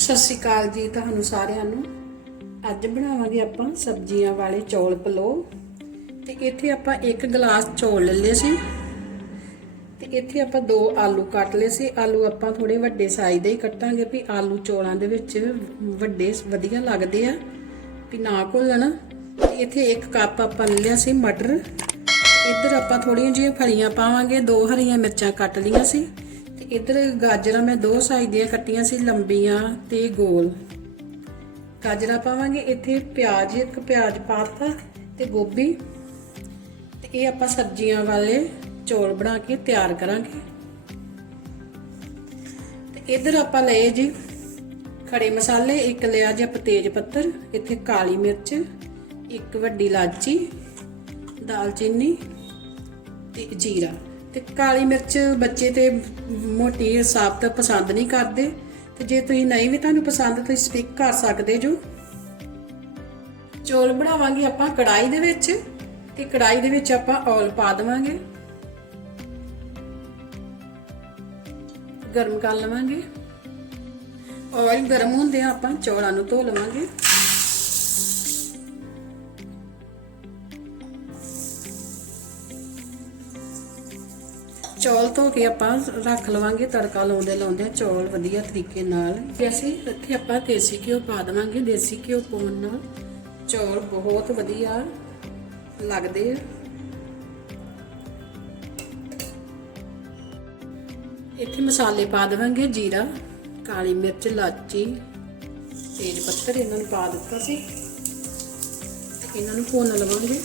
ਸਤਿ ਸ਼੍ਰੀ ਅਕਾਲ ਜੀ ਤੁਹਾਨੂੰ ਸਾਰਿਆਂ ਨੂੰ। ਅੱਜ ਬਣਾਵਾਂਗੇ ਆਪਾਂ ਸਬਜ਼ੀਆਂ ਵਾਲੇ ਚੌਲ ਪਲੋ। ਤੇ ਇੱਥੇ ਆਪਾਂ ਇੱਕ ਗਲਾਸ ਚੌਲ ਲੈ ਲਏ ਸੀ। ਤੇ ਇੱਥੇ ਆਪਾਂ ਦੋ ਆਲੂ ਕੱਟ ਲਏ ਸੀ। ਆਲੂ ਆਪਾਂ ਥੋੜੇ ਵੱਡੇ ਸਾਈਜ਼ ਦੇ ਹੀ ਕੱਟਾਂਗੇ ਵੀ ਆਲੂ ਚੌਲਾਂ ਦੇ ਵਿੱਚ ਵੱਡੇ ਵਧੀਆ ਲੱਗਦੇ ਆ। ਵੀ ਨਾ ਘੁੱਲਣ। ਤੇ ਇੱਥੇ ਇੱਕ ਕੱਪ ਆਪਾਂ ਲੈ ਲਿਆ ਸੀ ਮਟਰ। ਇੱਧਰ ਆਪਾਂ ਥੋੜੀਆਂ ਜਿਹੀਆਂ ਫਲੀਆਂ ਪਾਵਾਂਗੇ। ਦੋ ਹਰੀਆਂ ਮਿਰਚਾਂ ਕੱਟ ਲਈਆਂ ਸੀ। ਇੱਧਰ ਗਾਜਰਾਂ ਮੈਂ ਦੋ ਸਾਈਜ਼ ਦੀਆਂ ਕੱਟੀਆਂ ਸੀ, ਲੰਬੀਆਂ ਤੇ ਗੋਲ। ਗਾਜਰਾਂ ਪਾਵਾਂਗੇ, ਇੱਥੇ ਪਿਆਜ਼, ਇੱਕ ਪਿਆਜ਼ ਪਾਤਾ ਤੇ ਗੋਭੀ। ਤੇ ਇਹ ਆਪਾਂ ਸਬਜ਼ੀਆਂ ਵਾਲੇ ਚੌਲ ਬਣਾ ਕੇ ਤਿਆਰ ਕਰਾਂਗੇ। ਤੇ ਇੱਧਰ ਆਪਾਂ ਲਏ ਜੀ ਖੜੇ ਮਸਾਲੇ, ਇੱਕ ਲਿਆ ਜੀ ਆਪਾਂ ਤੇਜ ਪੱਤਰ, ਇੱਥੇ ਕਾਲੀ ਮਿਰਚ, ਇੱਕ ਵੱਡੀ ਇਲਾਚੀ, ਦਾਲਚੀਨੀ ਤੇ ਜੀਰਾ। ਤੇ ਕਾਲੀ ਮਿਰਚ ਬੱਚੇ ਤੇ ਮੋਟੀ ਸਾਬਤ ਪਸੰਦ ਨਹੀਂ ਕਰਦੇ। ਤੇ ਜੇ ਤੁਸੀਂ ਨਹੀਂ ਵੀ ਤੁਹਾਨੂੰ ਪਸੰਦ, ਤੁਸੀਂ ਸਟਿਕ ਕਰ ਸਕਦੇ ਜੋ। ਚੌਲ ਬਣਾਵਾਂਗੇ ਆਪਾਂ ਕੜਾਈ ਦੇ ਵਿੱਚ ਤੇ ਕੜਾਈ ਦੇ ਵਿੱਚ ਆਪਾਂ ਔਲ ਪਾ ਦੇਵਾਂਗੇ। ਗਰਮ ਕਰ ਲਵਾਂਗੇ। ਔਇਲ ਗਰਮ ਹੁੰਦੇ ਆਪਾਂ ਚੌਲਾਂ ਨੂੰ ਧੋ ਲਵਾਂਗੇ। ਚੌਲ ਧੋ ਕੇ ਆਪਾਂ ਰੱਖ ਲਵਾਂਗੇ, ਤੜਕਾ ਲਾਉਂਦੇ ਲਾਉਂਦੇ ਚੌਲ ਵਧੀਆ ਤਰੀਕੇ ਨਾਲ। ਤੇ ਅਸੀਂ ਇੱਥੇ ਆਪਾਂ ਦੇਸੀ ਘਿਓ ਪਾ ਦੇਵਾਂਗੇ। ਦੇਸੀ ਘਿਓ ਪਾਉਣ ਨਾਲ ਚੌਲ ਬਹੁਤ ਵਧੀਆ ਲੱਗਦੇ ਆ। ਇੱਥੇ ਮਸਾਲੇ ਪਾ ਦੇਵਾਂਗੇ, ਜੀਰਾ, ਕਾਲੀ ਮਿਰਚ ਲਾਚੀ ਤੇਜ ਪੱਤਰ ਇਹਨਾਂ ਨੂੰ ਪਾ ਦਿੱਤਾ ਸੀ। ਇਹਨਾਂ ਨੂੰ ਭੁੰਨ ਲਵਾਂਗੇ।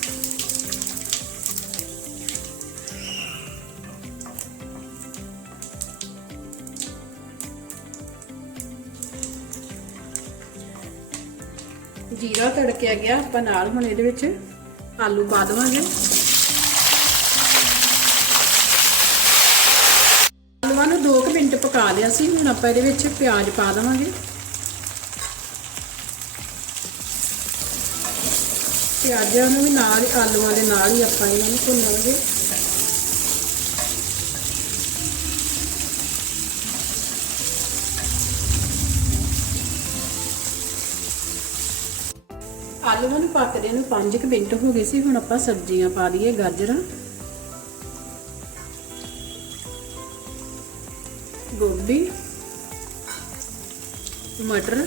ਜੀਰਾ ਤੜਕਿਆ ਗਿਆ, ਆਪਾਂ ਨਾਲ ਹੁਣ ਇਹਦੇ ਵਿੱਚ ਆਲੂ ਪਾ ਦੇਵਾਂਗੇ। ਆਲੂਆਂ ਨੂੰ 2 ਮਿੰਟ ਪਕਾ ਲਿਆ ਸੀ, ਹੁਣ ਆਪਾਂ ਇਹਦੇ ਵਿੱਚ ਪਿਆਜ਼ ਪਾ ਦੇਵਾਂਗੇ। ਪਿਆਜ਼ਾਂ ਨੂੰ ਵੀ ਨਾਲ ਆਲੂਆਂ ਦੇ ਨਾਲ ਹੀ ਆਪਾਂ ਇਹਨਾਂ ਨੂੰ ਭੁੰਨਾਂਗੇ। ਆਲੂਆਂ ਨੂੰ ਪੱਕਦੇ ਨੂੰ 5 ਮਿੰਟ ਹੋ ਗਏ ਸੀ, ਹੁਣ ਆਪਾਂ ਸਬਜ਼ੀਆਂ ਪਾ ਦਈਏ ਗਾਜਰਾਂ। ਗੋਭੀ, ਮਟਰ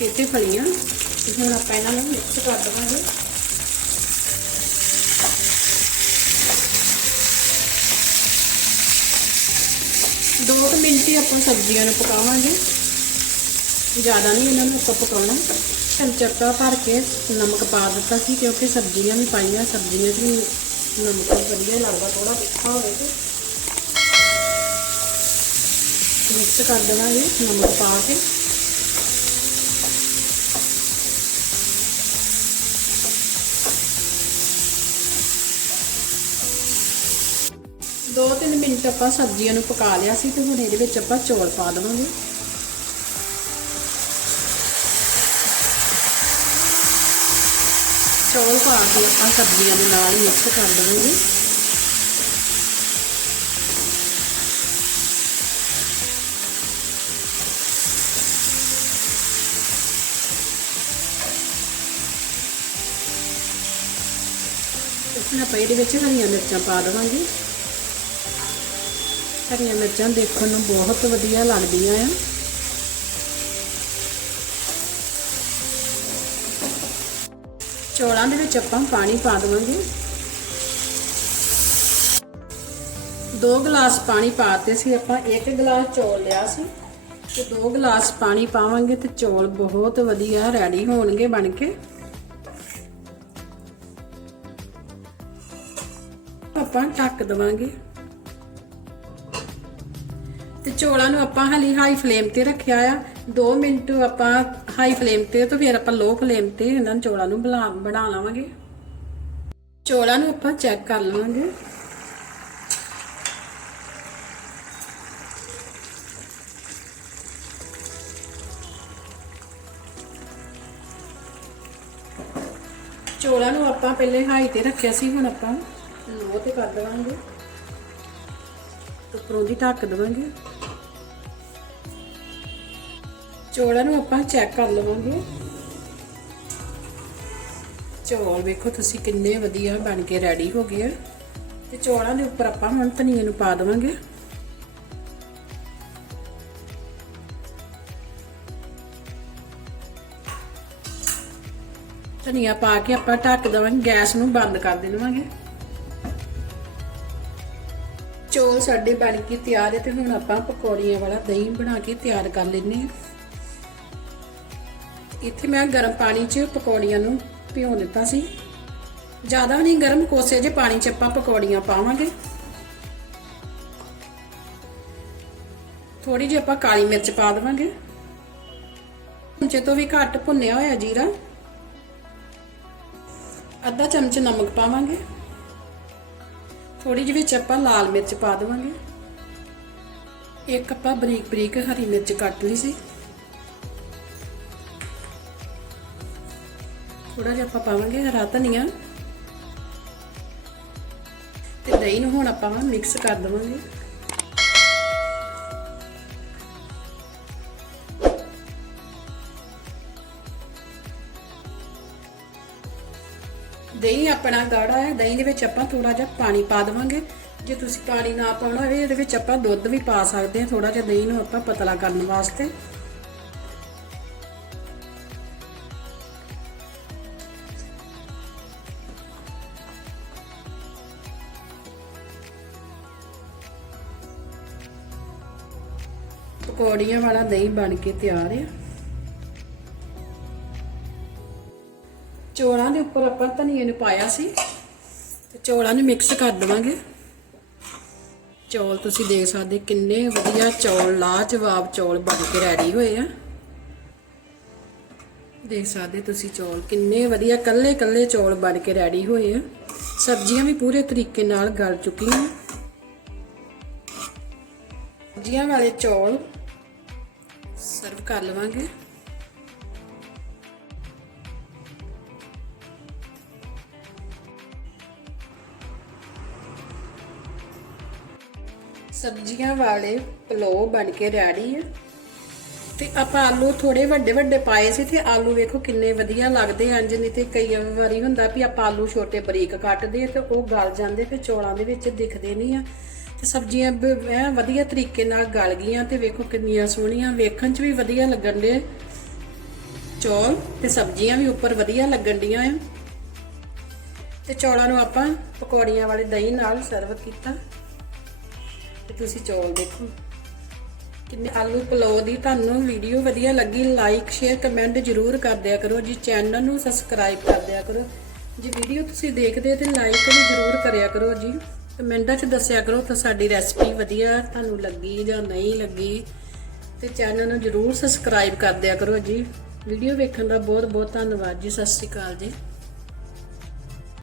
ਇੱਥੇ ਫਲੀਆਂ। ਤੇ ਹੁਣ ਆਪਾਂ ਇਹਨਾਂ ਨੂੰ ਮਿਕਸ ਕਰ ਦੇਵਾਂਗੇ। ਦੋ ਕੁ ਮਿੰਟ ਹੀ ਆਪਾਂ ਸਬਜ਼ੀਆਂ ਨੂੰ ਪਕਾਵਾਂਗੇ। ਜ਼ਿਆਦਾ ਨਹੀਂ ਇਹਨਾਂ ਨੂੰ ਆਪਾਂ ਪਕਾਉਣਾ। ਚਮਚਾ ਭਰ ਕੇ ਨਮਕ ਪਾ ਦਿੱਤਾ ਸੀ ਕਿਉਂਕਿ ਸਬਜ਼ੀਆਂ ਵੀ ਪਾਈਆਂ, ਸਬਜ਼ੀਆਂ 'ਚ ਵੀ ਨਮਕ ਵਧੀਆ ਲੱਗਦਾ ਥੋੜਾ ਤਿੱਖਾ ਹੋਵੇ ਤੇ। ਮਿਕਸ ਕਰ ਦੇਵਾਂਗੇ ਨਮਕ ਪਾ ਕੇ। ਦੋ ਤਿੰਨ ਮਿੰਟ ਆਪਾਂ ਸਬਜ਼ੀਆਂ ਨੂੰ ਪਕਾ ਲਿਆ ਸੀ ਤੇ ਹੁਣ ਇਹਦੇ ਵਿੱਚ ਆਪਾਂ ਚੌਲ ਪਾ ਦੇਵਾਂਗੇ। ਚੌਲ ਪਾ ਕੇ ਆਪਾਂ ਸਬਜ਼ੀਆਂ ਦੇ ਨਾਲ ਮਿਕਸ ਕਰ ਦੇਵਾਂਗੇ ਹੁਣ ਆਪਾਂ ਇਹਦੇ ਵਿੱਚ ਹਰੀਆਂ ਮਿਰਚਾਂ ਪਾ ਦੇਵਾਂਗੇ ਹਰੀਆਂ ਮਿਰਚਾਂ ਦੇਖਣ ਨੂੰ ਬਹੁਤ ਵਧੀਆ ਲੱਗਦੀਆਂ ਆ। ਚੌਲਾਂ ਦੇ ਵਿੱਚ ਆਪਾਂ ਪਾਣੀ ਪਾ ਦੇਵਾਂਗੇ। ਦੋ ਗਲਾਸ ਪਾਣੀ ਪਾਤੇ ਸੀ, ਆਪਾਂ ਇੱਕ ਗਲਾਸ ਚੌਲ ਲਿਆ ਸੀ। ਤੇ ਦੋ ਗਲਾਸ ਪਾਣੀ ਪਾਵਾਂਗੇ ਤੇ ਚੌਲ ਬਹੁਤ ਵਧੀਆ ਰੈਡੀ ਹੋਣਗੇ ਬਣ ਕੇ। ਆਪਾਂ ਢੱਕ ਦਵਾਂਗੇ। ਤੇ ਚੌਲਾਂ ਨੂੰ ਆਪਾਂ ਹਲੀ ਹਾਈ ਫਲੇਮ ਤੇ ਰੱਖਿਆ ਆ। 2 ਮਿੰਟ ਆਪਾਂ ਹਾਈ ਫਲੇਮ ਤੇ ਤੇ ਫਿਰ ਆਪਾਂ ਲੋ ਫਲੇਮ ਤੇ ਇਹਨਾਂ ਨੂੰ ਚੌਲਾਂ ਨੂੰ ਬਣਾ ਬਣਾ ਲਵਾਂਗੇ। ਚੌਲਾਂ ਨੂੰ ਆਪਾਂ ਚੈੱਕ ਕਰ ਲਵਾਂਗੇ ਚੌਲਾਂ ਨੂੰ ਆਪਾਂ ਪਹਿਲੇ ਹਾਈ ਤੇ ਰੱਖਿਆ ਸੀ, ਹੁਣ ਆਪਾਂ ਲੋ ਤੇ ਕਰ ਦੇਵਾਂਗੇ। ਉੱਪਰੋਂ ਦੀ ਢੱਕ ਦੇਵਾਂਗੇ। ਚੌਲਾਂ ਨੂੰ ਆਪਾਂ ਚੈੱਕ ਕਰ ਲਵਾਂਗੇ। ਚੌਲ ਵੇਖੋ ਤੁਸੀਂ ਕਿੰਨੇ ਵਧੀਆ ਬਣ ਕੇ ਰੈਡੀ ਹੋ ਗਏ ਆ। ਤੇ ਚੌਲਾਂ ਦੇ ਉੱਪਰ ਆਪਾਂ ਹੁਣ ਧਨੀਏ ਨੂੰ ਪਾ ਦੇਵਾਂਗੇ। ਧਨੀਆ ਪਾ ਕੇ ਆਪਾਂ ਢੱਕ ਦੇਵਾਂਗੇ, ਗੈਸ ਨੂੰ ਬੰਦ ਕਰ ਦੇਵਾਂਗੇ। ਚੌਲ ਸਾਡੇ ਬਣ ਕੇ ਤਿਆਰ ਹੈ ਤੇ ਹੁਣ ਆਪਾਂ ਪਕੌੜੀਆਂ ਵਾਲਾ ਦਹੀਂ ਬਣਾ ਕੇ ਤਿਆਰ ਕਰ ਲੈਨੇ ਇੱਥੇ ਮੈਂ ਗਰਮ ਪਾਣੀ 'ਚ ਪਕੌੜੀਆਂ ਨੂੰ ਭਿਓ ਦਿੱਤਾ ਸੀ। ਜ਼ਿਆਦਾ ਨਹੀਂ ਗਰਮ, ਕੋਸੇ ਜੇ ਪਾਣੀ 'ਚ ਆਪਾਂ ਪਕੌੜੀਆਂ ਪਾਵਾਂਗੇ। ਥੋੜੀ ਜਿਹੀ ਆਪਾਂ ਕਾਲੀ ਮਿਰਚ ਪਾ ਦੇਵਾਂਗੇ। ਚਮਚੇ ਤੋਂ ਵੀ ਘੱਟ ਭੁੰਨਿਆ ਹੋਇਆ ਜੀਰਾ। ਅੱਧਾ ਚਮਚ ਨਮਕ ਪਾਵਾਂਗੇ। ਥੋੜੀ ਜਿਹੀ ਵਿੱਚ ਆਪਾਂ ਲਾਲ ਮਿਰਚ ਪਾ ਦੇਵਾਂਗੇ। ਇੱਕ ਆਪਾਂ ਬਰੀਕ ਬਰੀਕ ਹਰੀ ਮਿਰਚ ਕੱਟ ਲਈ ਸੀ। ਥੋੜਾ ਜਿਹਾ ਆਪਾਂ ਪਾਵਾਂਗੇ ਹਰਾ ਧਨੀਆ। ਤੇ ਦਹੀਂ ਨੂੰ ਹੁਣ ਆਪਾਂ ਮਿਕਸ ਕਰ ਦੇਵਾਂਗੇ। ਦਹੀਂ ਆਪਣਾ ਗਾੜਾ ਹੈ, ਦਹੀਂ ਦੇ ਵਿੱਚ ਆਪਾਂ ਥੋੜਾ ਜਿਹਾ ਪਾਣੀ ਪਾ ਦੇਵਾਂਗੇ। ਜੇ ਤੁਸੀਂ ਪਾਣੀ ਨਾ ਪਾਉਣਾ ਹੋਵੇ, ਇਹਦੇ ਵਿੱਚ ਆਪਾਂ ਦੁੱਧ ਵੀ ਪਾ ਸਕਦੇ ਹਾਂ ਥੋੜਾ ਜਿਹਾ ਦਹੀਂ ਨੂੰ ਆਪਾਂ ਪਤਲਾ ਕਰਨ ਵਾਸਤੇ। ਪਕੌੜੀਆਂ ਵਾਲਾ ਦਹੀਂ ਬਣ ਕੇ ਤਿਆਰ ਹੈ ਚੌਲਾਂ ਦੇ ਉੱਪਰ ਆਪਾਂ ਧਨੀਏ ਨੂੰ ਪਾਇਆ ਸੀ ਤੇ ਚੌਲਾਂ ਨੂੰ ਮਿਕਸ ਕਰ ਦੇਵਾਂਗੇ ਚੌਲ ਤੁਸੀਂ ਦੇਖ ਸਕਦੇ ਕਿੰਨੇ ਵਧੀਆ ਚੌਲ, ਲਾਜਵਾਬ ਚੌਲ ਬਣ ਕੇ ਰੈਡੀ ਹੋਏ ਆ। ਦੇਖ ਸਕਦੇ ਤੁਸੀਂ ਚੌਲ ਕਿੰਨੇ ਵਧੀਆ ਕੱਲੇ ਕੱਲੇ ਚੌਲ ਬਣ ਕੇ ਰੈਡੀ ਹੋਏ ਆ। ਸਬਜ਼ੀਆਂ ਵੀ ਪੂਰੇ ਤਰੀਕੇ ਨਾਲ ਗਲ ਚੁੱਕੀਆਂ। ਸਬਜ਼ੀਆਂ ਵਾਲੇ ਚੌਲ ਸਰਵ ਕਰ ਲਵਾਂਗੇ। ਸਬਜ਼ੀਆਂ ਵਾਲੇ ਪਲੋ ਬਣ ਕੇ ਰੈਡੀ ਹੈ ਤੇ ਆਪਾਂ ਆਲੂ ਥੋੜੇ ਵੱਡੇ ਵੱਡੇ ਪਾਏ ਸੀ ਤੇ ਆਲੂ ਵੇਖੋ ਕਿੰਨੇ ਵਧੀਆ ਲੱਗਦੇ ਆਂ ਨਹੀਂ ਤੇ ਕਈ ਵਾਰੀ ਹੁੰਦਾ ਵੀ ਆਪਾਂ ਆਲੂ ਛੋਟੇ ਬਰੀਕ ਕੱਟਦੇ ਤੇ ਉਹ ਗਲ ਜਾਂਦੇ ਫਿਰ ਚੌਲਾਂ ਦੇ ਵਿੱਚ ਦਿਖਦੇ ਨਹੀਂ ਆ। ਤੇ ਸਬਜ਼ੀਆਂ ਐ ਵਧੀਆ ਤਰੀਕੇ ਨਾਲ ਗਲ ਗਈਆਂ ਤੇ ਵੇਖੋ ਕਿੰਨੀਆਂ ਸੋਹਣੀਆਂ, ਵੇਖਣ 'ਚ ਵੀ ਵਧੀਆ ਲੱਗਣ ਦੇ। ਚੌਲ ਤੇ ਸਬਜ਼ੀਆਂ ਵੀ ਉੱਪਰ ਵਧੀਆ ਲੱਗਣ ਡੀਆਂ ਆ। ਤੇ ਚੌਲਾਂ ਨੂੰ ਆਪਾਂ ਪਕੌੜੀਆਂ ਵਾਲੇ ਦਹੀਂ ਨਾਲ ਸਰਵ ਕੀਤਾ। ਤੁਸੀਂ ਚੌਲ ਦੇਖੋ। ਕਿੰਨੇ ਆਲੂ ਪਲਾਓ ਦੀ, ਤੁਹਾਨੂੰ ਵੀਡੀਓ ਵਧੀਆ ਲੱਗੀ ਲਾਈਕ ਸ਼ੇਅਰ ਕਮੈਂਟ ਜਰੂਰ ਕਰ ਦਿਆ ਕਰੋ। ਜੀ ਚੈਨਲ ਨੂੰ ਸਬਸਕ੍ਰਾਈਬ ਕਰ ਦਿਆ ਕਰੋ। ਜੇ ਵੀਡੀਓ ਤੁਸੀਂ ਦੇਖਦੇ ਤੇ ਲਾਈਕ ਵੀ ਜਰੂਰ ਕਰਿਆ ਕਰੋ ਜੀ। ਕਮੈਂਟਾਂ 'ਚ ਦੱਸਿਆ ਕਰੋ ਤਾਂ ਸਾਡੀ ਰੈਸਪੀ ਵਧੀਆ ਤੁਹਾਨੂੰ ਲੱਗੀ ਜਾਂ ਨਹੀਂ ਲੱਗੀ। ਤੇ ਚੈਨਲ ਨੂੰ ਜਰੂਰ ਸਬਸਕ੍ਰਾਈਬ ਕਰ ਦਿਆ ਕਰੋ ਜੀ। ਵੀਡੀਓ ਵੇਖਣ ਦਾ ਬਹੁਤ ਬਹੁਤ ਧੰਨਵਾਦ ਜੀ। ਸਤਿ ਸ਼੍ਰੀ ਅਕਾਲ ਜੀ।